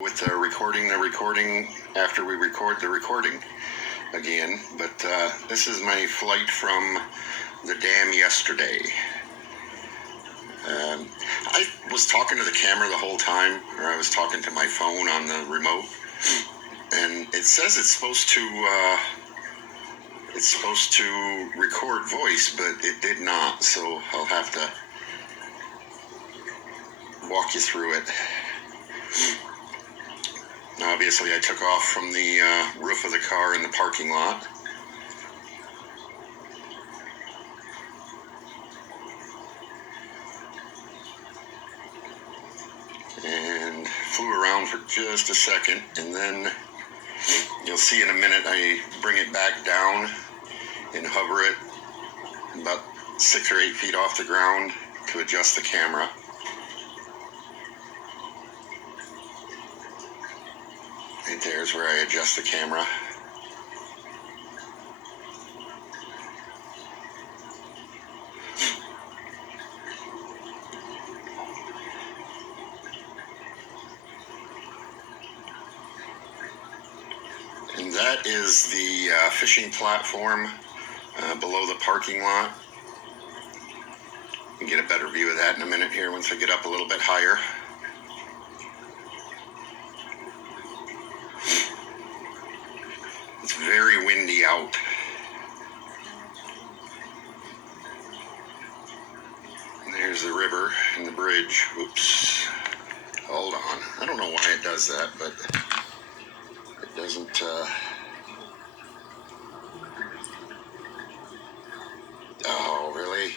With the recording after we record the recording again, but this is my flight from the dam yesterday. I was talking to the camera the whole time, or I was talking to my phone on the remote, and it says it's supposed to record voice, but it did not, so I'll have to walk you through it. Obviously, I took off from the roof of the car in the parking lot. And flew around for just a second, and then you'll see in a minute I bring it back down and hover it about 6 or 8 feet off the ground to adjust the camera. Right there's where I adjust the camera. And that is the fishing platform below the parking lot. You can get a better view of that in a minute here once I get up a little bit higher. It's very windy out. And there's the river and the bridge. Whoops. Hold on. I don't know why it does that, but it doesn't... Oh, really?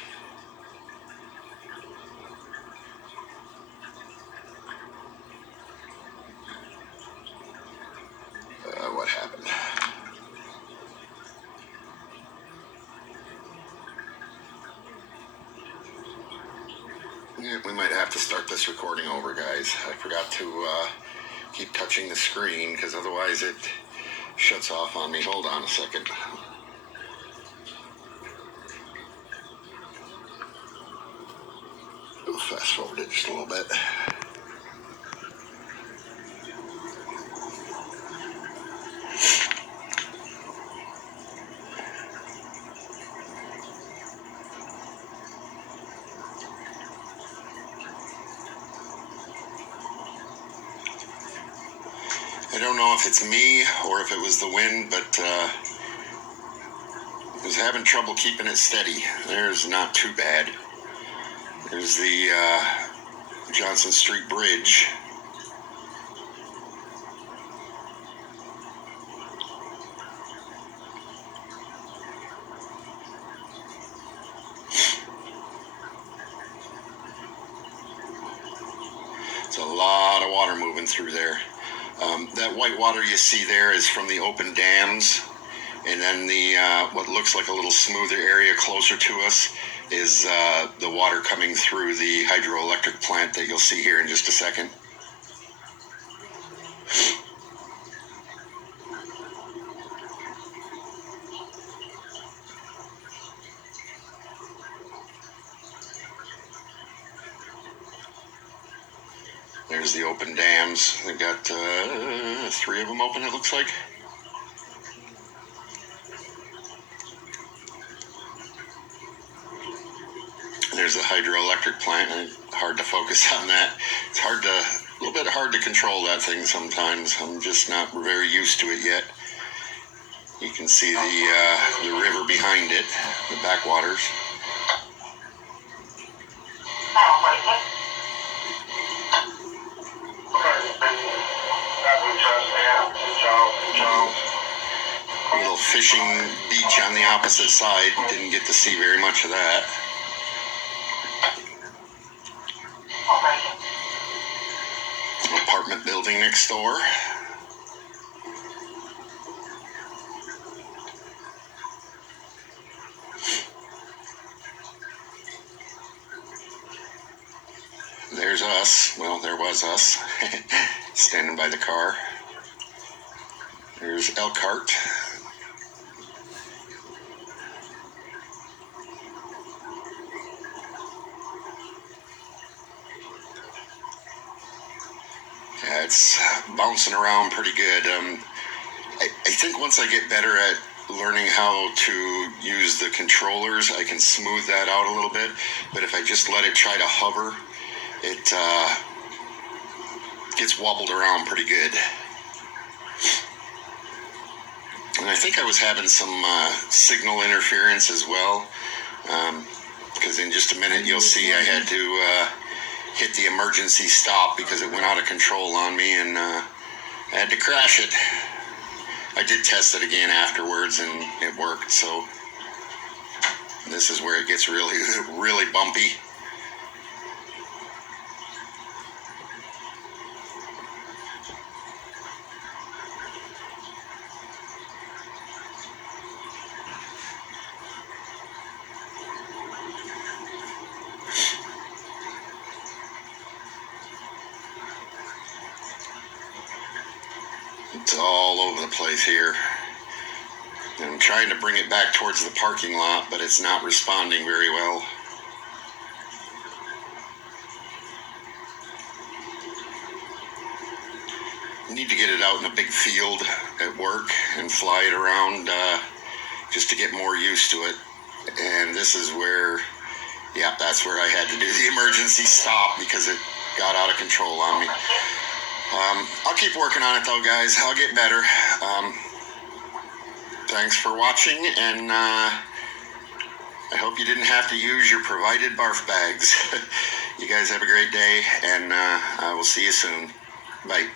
What happened? Yeah, we might have to start this recording over, guys. I forgot to keep touching the screen, because otherwise it shuts off on me. Hold on a second. We'll fast forward it just a little bit. I don't know if it's me or if it was the wind, but I was having trouble keeping it steady. There's not too bad. There's the Johnson Street Bridge. It's a lot of water moving through there. That white water you see there is from the open dams, and then the what looks like a little smoother area closer to us is the water coming through the hydroelectric plant that you'll see here in just a second. There's the open dams. They've got 3 of them open, it looks like. There's the hydroelectric plant. Hard to focus on that. It's a little bit hard to control that thing sometimes. I'm just not very used to it yet. You can see the river behind it, the backwaters. A little fishing beach on the opposite side. Didn't get to see very much of that. Apartment building next door. There's us. Well, there was us standing by the car. There's Elkhart. it's bouncing around pretty good. I think once I get better at learning how to use the controllers, I can smooth that out a little bit. But if I just let it try to hover, it gets wobbled around pretty good. And I think I was having some signal interference as well, because in just a minute you'll see I had to hit the emergency stop because it went out of control on me, and I had to crash it. I did test it again afterwards and it worked, so this is where it gets really, really bumpy. It's all over the place here. I'm trying to bring it back towards the parking lot, but it's not responding very well. I need to get it out in a big field at work and fly it around just to get more used to it. And this is where, yeah, that's where I had to do the emergency stop because it got out of control on me. I'll keep working on it though, guys. I'll get better. Thanks for watching, and I hope you didn't have to use your provided barf bags. You guys have a great day, and I will see you soon. Bye.